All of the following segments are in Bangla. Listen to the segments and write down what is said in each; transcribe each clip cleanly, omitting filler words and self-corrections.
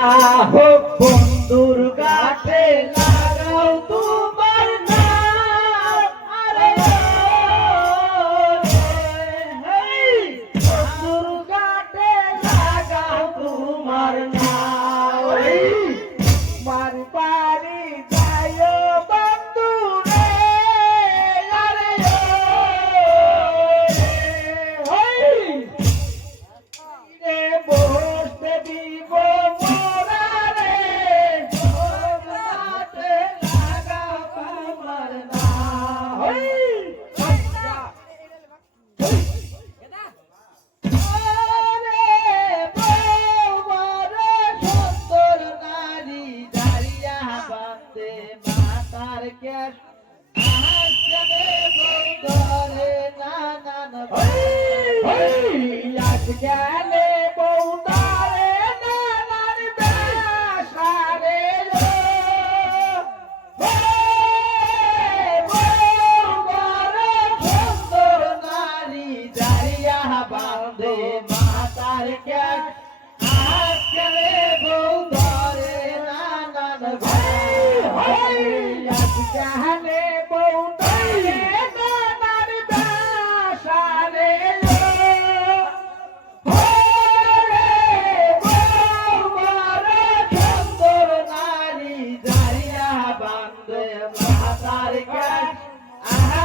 বন্ধুর গাছে লাগাও তোমার নাম, আরে বন্ধুর গাছে লাগাও তোমার নাম, মার বাড়ি যাইও বন্ধু রে, আরে রে বসতে দিব মোরা রে, গাছে লাগাও তোমার নাম। গেলে বৌদারে নানার বেশারে সুন্দর নারী দাঁড়িয়া বাঁধে মাতার ক্যাশ, আজকালে বৌদারে নানান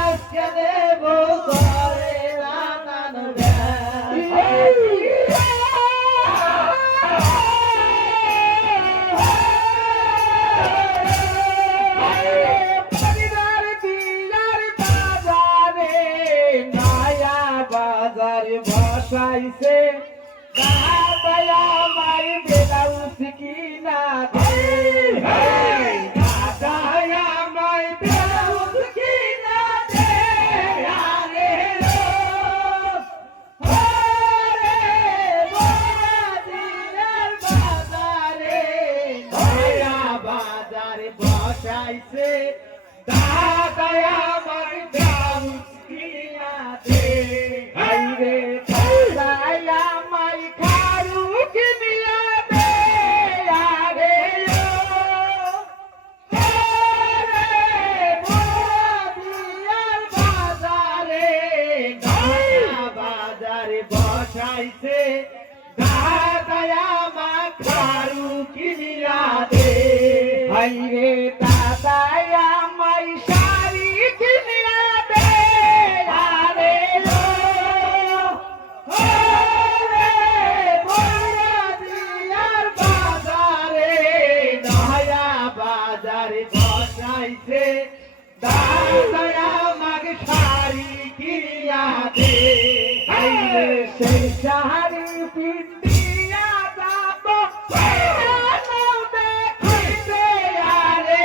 আজকালে বৌদারে নানার বেশারে বসাইছে দাদা মাই বেলাউস কিনা দে, দাদা মাই বেলাউস কিনা দে, আরে বাজারে নয়া বাজারে বসাইছে দাদা মাই বেলাউস কিনা দে, আইরে বসাইছে দাদা মা খারু কিনিয়া দে, হাইরে দাদা মাই শাড়ি কিনিয়া দে, আরে বাজারে নয়া বাজারে বসাইছে দাদা মাকে শাড়ি কিনিয়া দে, সেই শাড়ি পিন্দিয়া যাব দেখিতে, আরে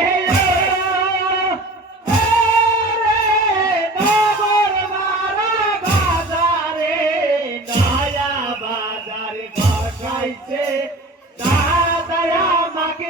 নগর মারা বাজারে নয়া বাজারে বসাইছে দাদা আমাকে